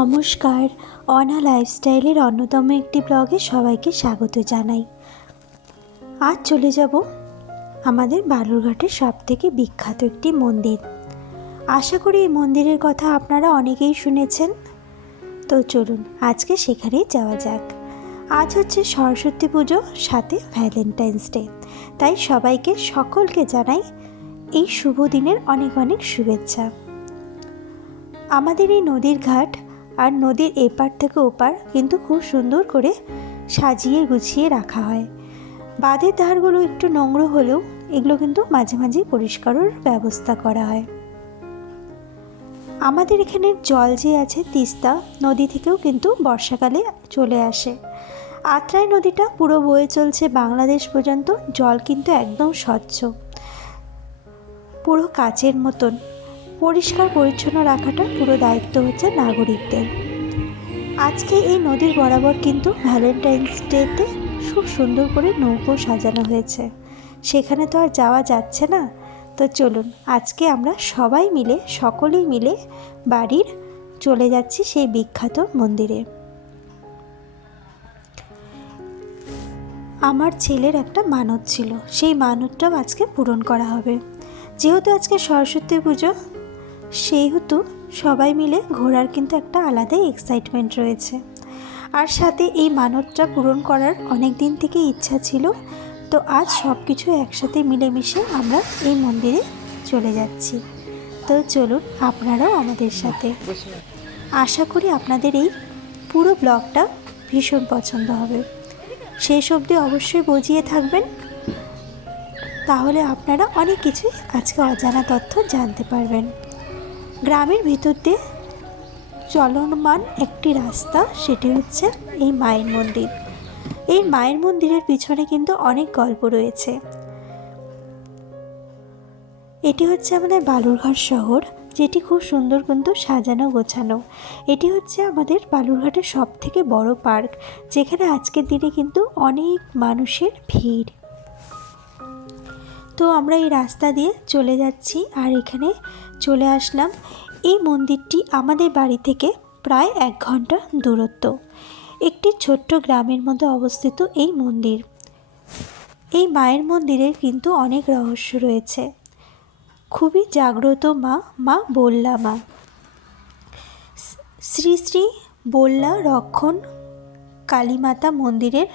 নমস্কার। অনা লাইফস্টাইলের অন্যতম একটি ব্লগে সবাইকে স্বাগত জানাই। আজ চলে যাব আমাদের বালুরঘাটের সব থেকে বিখ্যাত একটি মন্দির। আশা করি এই মন্দিরের কথা আপনারা অনেকেই শুনেছেন। তো চলুন, আজকে সেখানেই যাওয়া যাক। আজ হচ্ছে সরস্বতী পুজো, সাথে ভ্যালেন্টাইন্স ডে। তাই সবাইকে, সকলকে জানাই এই শুভ দিনের অনেক অনেক শুভেচ্ছা। আমাদের এই নদীর ঘাট আর নদীর এপার থেকে ওপার কিন্তু খুব সুন্দর করে সাজিয়ে গুছিয়ে রাখা হয়। বাঁধের ধারগুলো একটু নোংরা হলেও এগুলো কিন্তু মাঝে মাঝে পরিষ্কারের ব্যবস্থা করা হয়। আমাদের এখানে জল যে আছে তিস্তা নদী থেকেও কিন্তু বর্ষাকালে চলে আসে। আত্রাই নদীটা পুরো বয়ে চলছে বাংলাদেশ পর্যন্ত, জল কিন্তু একদম স্বচ্ছ। পুরো কাচের মতন। পরিষ্কার পরিচ্ছন্ন রাখাটা পুরো দায়িত্ব হচ্ছে নাগরিকদের। আজকে এই নদীর বরাবর কিন্তু ভ্যালেন্টাইন্স ডেতে খুব সুন্দর করে নৌকো সাজানো হয়েছে। সেখানে তো আর যাওয়া যাচ্ছে না। তো চলুন, আজকে আমরা সবাই মিলে, সকলেই মিলে বাড়ির চলে যাচ্ছি সেই বিখ্যাত মন্দিরে। আমার ছেলের একটা মানত ছিল। সেই মানতটাও আজকে পূরণ করা হবে। যেহেতু আজকে সরস্বতী পুজো সেহেতু সবাই মিলে ঘোরার কিন্তু একটা আলাদাই এক্সাইটমেন্ট রয়েছে। আর সাথে এই মানতটা পূরণ করার অনেক দিন থেকে ইচ্ছা ছিল, তো আজ সব কিছু একসাথে মিলেমিশে আমরা এই মন্দিরে চলে যাচ্ছি। তো চলুন আপনারাও আমাদের সাথে। আশা করি আপনাদের এই পুরো ব্লগটা ভীষণ পছন্দ হবে। শেষ অবধি অবশ্যই বুঝিয়ে থাকবেন। তাহলে আপনারা অনেক কিছুই আজকে অজানা তথ্য জানতে পারবেন। গ্রামের ভিতর দিয়ে চলমান একটি রাস্তা, সেটি হচ্ছে এই মায়ের মন্দির। এই মায়ের মন্দিরের পিছনে কিন্তু অনেক গল্প রয়েছে। এটি হচ্ছে আমাদের বালুরঘাট শহর, যেটি খুব সুন্দর কিন্তু সাজানো গোছানো। এটি হচ্ছে আমাদের বালুরঘাটের সব থেকে বড় পার্ক, যেখানে আজকের দিনে কিন্তু অনেক মানুষের ভিড়। তো আমরা এই রাস্তা দিয়ে চলে যাচ্ছি আর এখানে চলে আসলাম। এই মন্দিরটি আমাদের বাড়ি থেকে প্রায় এক ঘণ্টা দূরত্ব। একটি ছোট্ট গ্রামের মধ্যে অবস্থিত এই মন্দির। এই মায়ের মন্দিরের কিন্তু অনেক রহস্য রয়েছে। খুবই জাগ্রত মা মা বল্লা মা। শ্রী শ্রী বল্লা রক্ষণ কালীমাতা মন্দিরের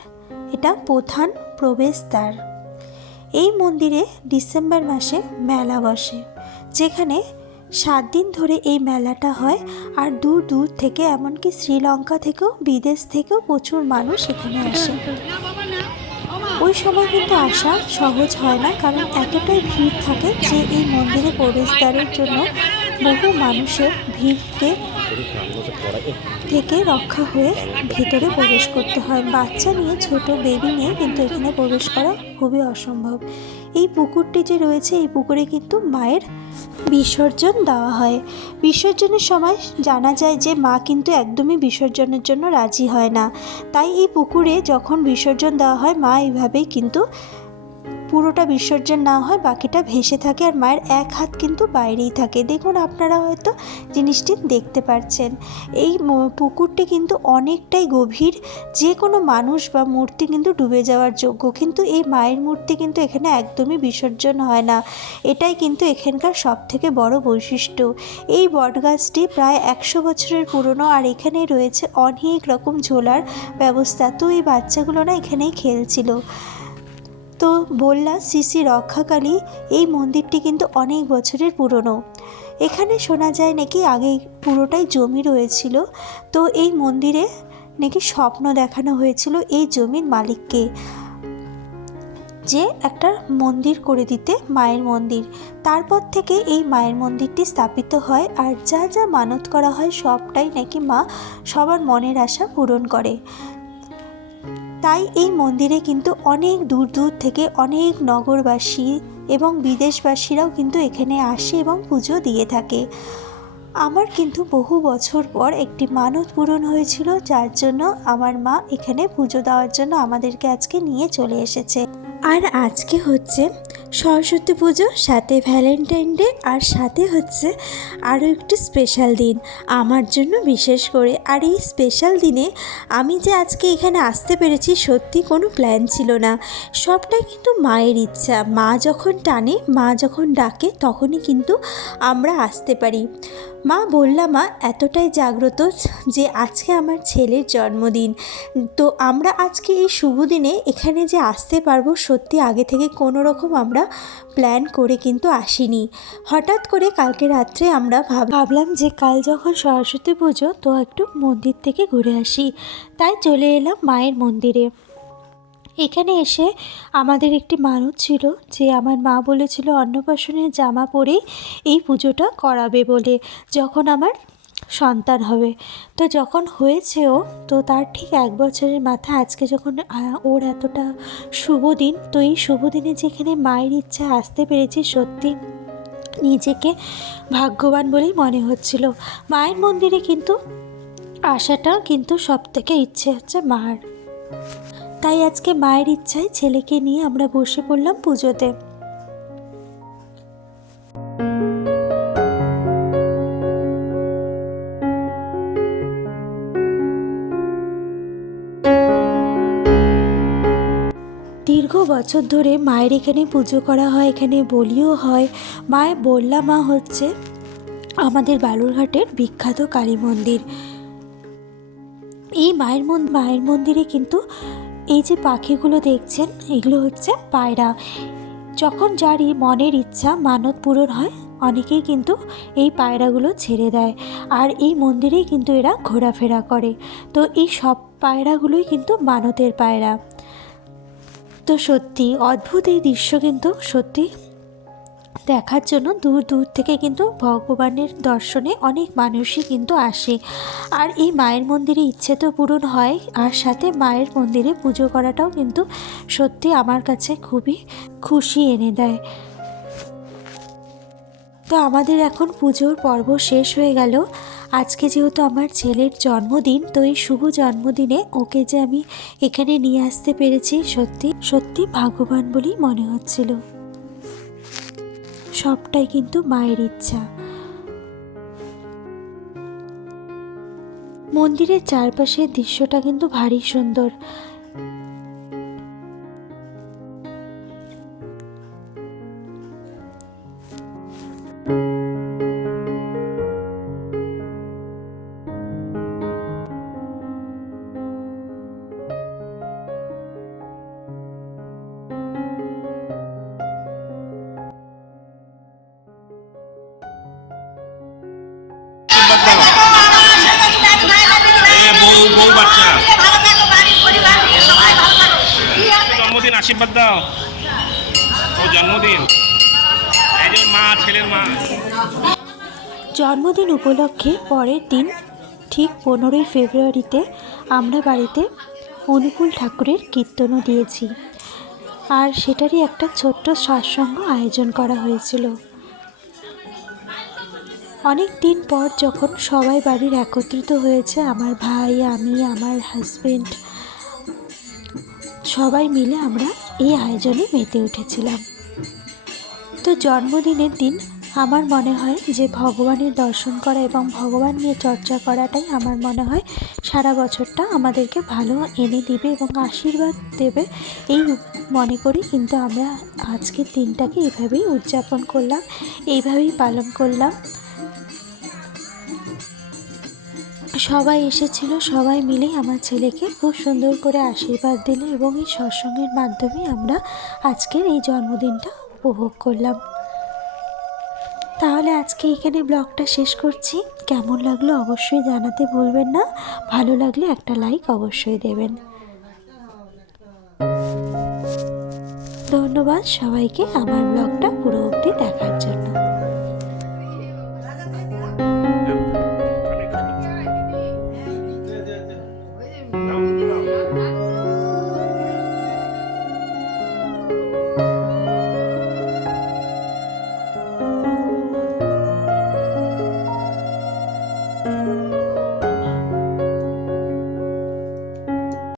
এটা প্রধান প্রবেশদ্বার। এই মন্দিরে ডিসেম্বর মাসে মেলা বসে, যেখানে সাত দিন ধরে এই মেলাটা হয় আর দূর দূর থেকে এমনকি শ্রীলঙ্কা থেকেও বিদেশ থেকেও প্রচুর মানুষ এখানে আসে। ওই সময় কিন্তু আসা সহজ হয় না, কারণ এতটাই ভিড় থাকে যে এই মন্দিরে প্রবেশদ্বারের জন্য বহু মানুষের ভিড়কে থেকে রক্ষা হয়ে ভেতরে প্রবেশ করতে হয়। বাচ্চা নিয়ে ছোট বেবি নিয়ে কিন্তু এখানে প্রবেশ করা খুবই অসম্ভব। এই পুকুরটি যে রয়েছে, এই পুকুরে কিন্তু মায়ের বিসর্জন দেওয়া হয়। বিসর্জনের সময় জানা যায় যে মা কিন্তু একদমই বিসর্জনের জন্য রাজি হয় না। তাই এই পুকুরে যখন বিসর্জন দেওয়া হয়, মা এইভাবেই কিন্তু পুরোটা বিসর্জন না হয়, বাকিটা ভেসে থাকে আর মায়ের এক হাত কিন্তু বাইরেই থাকে। দেখুন আপনারা হয়তো জিনিসটি দেখতে পাচ্ছেন এই পুকুরটি কিন্তু অনেকটাই গভীর। যে কোনো মানুষ বা মূর্তি কিন্তু ডুবে যাওয়ার যোগ্য। কিন্তু এই মায়ের মূর্তি কিন্তু এখানে একদমই বিসর্জন হয় না। এটাই কিন্তু এখানকার সব থেকে বড় বৈশিষ্ট্য। এই বটগাছটি প্রায় একশো বছরের পুরনো আর এখানে রয়েছে অনেক রকম ঝোলার ব্যবস্থা। তো এই বাচ্চাগুলো না এখানেই খেলছিল। তো বললা শ্রী রক্ষাকালী এই মন্দিরটি কিন্তু অনেক বছরের পুরনো। এখানে শোনা যায় নাকি আগে পুরোটাই জমি রয়েছিল। তো এই মন্দিরে নাকি স্বপ্ন দেখানো হয়েছিল এই জমির মালিককে যে একটা মন্দির করে দিতে, মায়ের মন্দির। তারপর থেকে এই মায়ের মন্দিরটি স্থাপিত হয় আর যা যা মানত করা হয় সবটাই নাকি মা সবার মনের আশা পূরণ করে। তাই এই মন্দিরে কিন্তু অনেক দূর দূর থেকে অনেক নগরবাসী এবং বিদেশবাসীরাও কিন্তু এখানে আসে এবং পুজো দিয়ে থাকে। আমার কিন্তু বহু বছর পর একটি মানত পূরণ হয়েছিল, যার জন্য আমার মা এখানে পুজো দেওয়ার জন্য আমাদেরকে আজকে নিয়ে চলে এসেছে। আর আজকে হচ্ছে সরস্বতী পুজো, সাথে ভ্যালেন্টাইন ডে আর সাথে হচ্ছে আরও একটি স্পেশাল দিন আমার জন্য বিশেষ করে। আর এই স্পেশাল দিনে আমি যে আজকে এখানে আসতে পেরেছি সত্যি কোনো প্ল্যান ছিল না। সবটাই কিন্তু মায়ের ইচ্ছা। মা যখন টানে, মা যখন ডাকে, তখনই কিন্তু আমরা আসতে পারি। মা বললাম মা, এতটাই জাগ্রত যে আজকে আমার ছেলের জন্মদিন। তো আমরা আজকে এই শুভ দিনে এখানে যে আসতে পারব আগে থেকে কোনো রকম আমরা প্ল্যান করে কিন্তু আসিনি। হঠাৎ করে কালকে রাত্রে আমরা ভাব- ভাবলাম যে কাল যখন সরস্বতী পুজো, তো একটু মন্দির থেকে ঘুরে আসি। তাই চলে এলাম মায়ের মন্দিরে। এখানে এসে আমাদের একটি মানুষ ছিল, যে আমার মা বলেছিল, অন্নপ্রাশনের জামা পরেই এই পুজোটা করাবে বলে। যখন আমার সন্তান হবে। তো যখন হয়েছেও, তো তার ঠিক এক বছরের মাথায় আজকে যখন ওর এতটা শুভ দিন, তো এই শুভ দিনে যেখানে মায়ের ইচ্ছা আসতে পেরেছি, সত্যি নিজেকে ভাগ্যবান বলেই মনে হচ্ছিল। মায়ের মন্দিরে কিন্তু আসাটা কিন্তু সব থেকে ইচ্ছে হচ্ছে মার। তাই আজকে মায়ের ইচ্ছায় ছেলেকে নিয়ে আমরা বসে পড়লাম পুজোতে। বছর ধরে মায়ের এখানে পুজো করা হয়, এখানে বলিও হয়। মায়ের বললা মা হচ্ছে আমাদের বালুরঘাটের বিখ্যাত কালী মন্দির। এই মায়ের মায়ের মন্দিরে কিন্তু এই যে পাখিগুলো দেখছেন, এগুলো হচ্ছে পায়রা। যখন যারই মনের ইচ্ছা মানত পূরণ হয়, অনেকেই কিন্তু এই পায়রাগুলো ছেড়ে দেয়। আর এই মন্দিরেই কিন্তু এরা ঘোরাফেরা করে। তো এই সব পায়রাগুলোই কিন্তু মানতের পায়রা। তো সত্যি অদ্ভুত এই দৃশ্য কিন্তু, সত্যি। দেখার জন্য দূর দূর থেকে কিন্তু ভগবানের দর্শনে অনেক মানুষই কিন্তু আসে। আর এই মায়ের মন্দিরে ইচ্ছে তো পূরণ হয়, আর সাথে মায়ের মন্দিরে পুজো করাটাও কিন্তু সত্যি আমার কাছে খুবই খুশি এনে দেয়। তো আমাদের এখন পুজোর পর্ব শেষ হয়ে গেল। আজকে যেহেতু আমার ছেলের জন্মদিন, তো এই শুভ জন্মদিনে ওকে যে আমি এখানে নিয়ে আসতে পেরেছি সত্যি সত্যি ভাগ্যবান বলেই মনে হচ্ছিল। সবটাই কিন্তু মায়ের ইচ্ছা। মন্দিরের চারপাশের দৃশ্যটা কিন্তু ভারী সুন্দর। আশীর্বাদ দাও। ও জন্মদিন। মা, ছেলের মা। জন্মদিন উপলক্ষে পরের দিন, ঠিক পনেরোই ফেব্রুয়ারিতে আমরা বাড়িতে অনুকূল ঠাকুরের কীর্তনও দিয়েছি। আর সেটারই একটা ছোট্ট সৎসঙ্গ আয়োজন করা হয়েছিল। অনেক দিন পর যখন সবাই বাড়ির একত্রিত হয়েছে, আমার ভাই, আমি, আমার হাজবেন্ড সবাই মিলে আমরা এই আয়োজনে মেতে উঠেছিলাম। তো জন্মদিনের দিন আমার মনে হয় যে ভগবানের দর্শন করা এবং ভগবান নিয়ে চর্চা করাটাই আমার মনে হয় সারা বছরটা আমাদেরকে ভালো এনে দিবে এবং আশীর্বাদ দেবে। এই মনে করি কিন্তু আমরা আজকের দিনটাকে এইভাবেই উদযাপন করলাম, এইভাবেই পালন করলাম। সবাই এসেছিল, সবাই মিলে আমার ছেলেকে খুব সুন্দর করে আশীর্বাদ দিল এবং এই সৎসঙ্গের মাধ্যমে আমরা আজকের এই জন্মদিনটা উপভোগ করলাম। তাহলে আজকে এখানে ব্লগটা শেষ করছি। কেমন লাগল অবশ্যই জানাতে ভুলবেন না। ভালো লাগলে একটা লাইক অবশ্যই দেবেন। ধন্যবাদ সবাইকে। আমার ব্লগটা পুরো অবধি দেখার জন্য।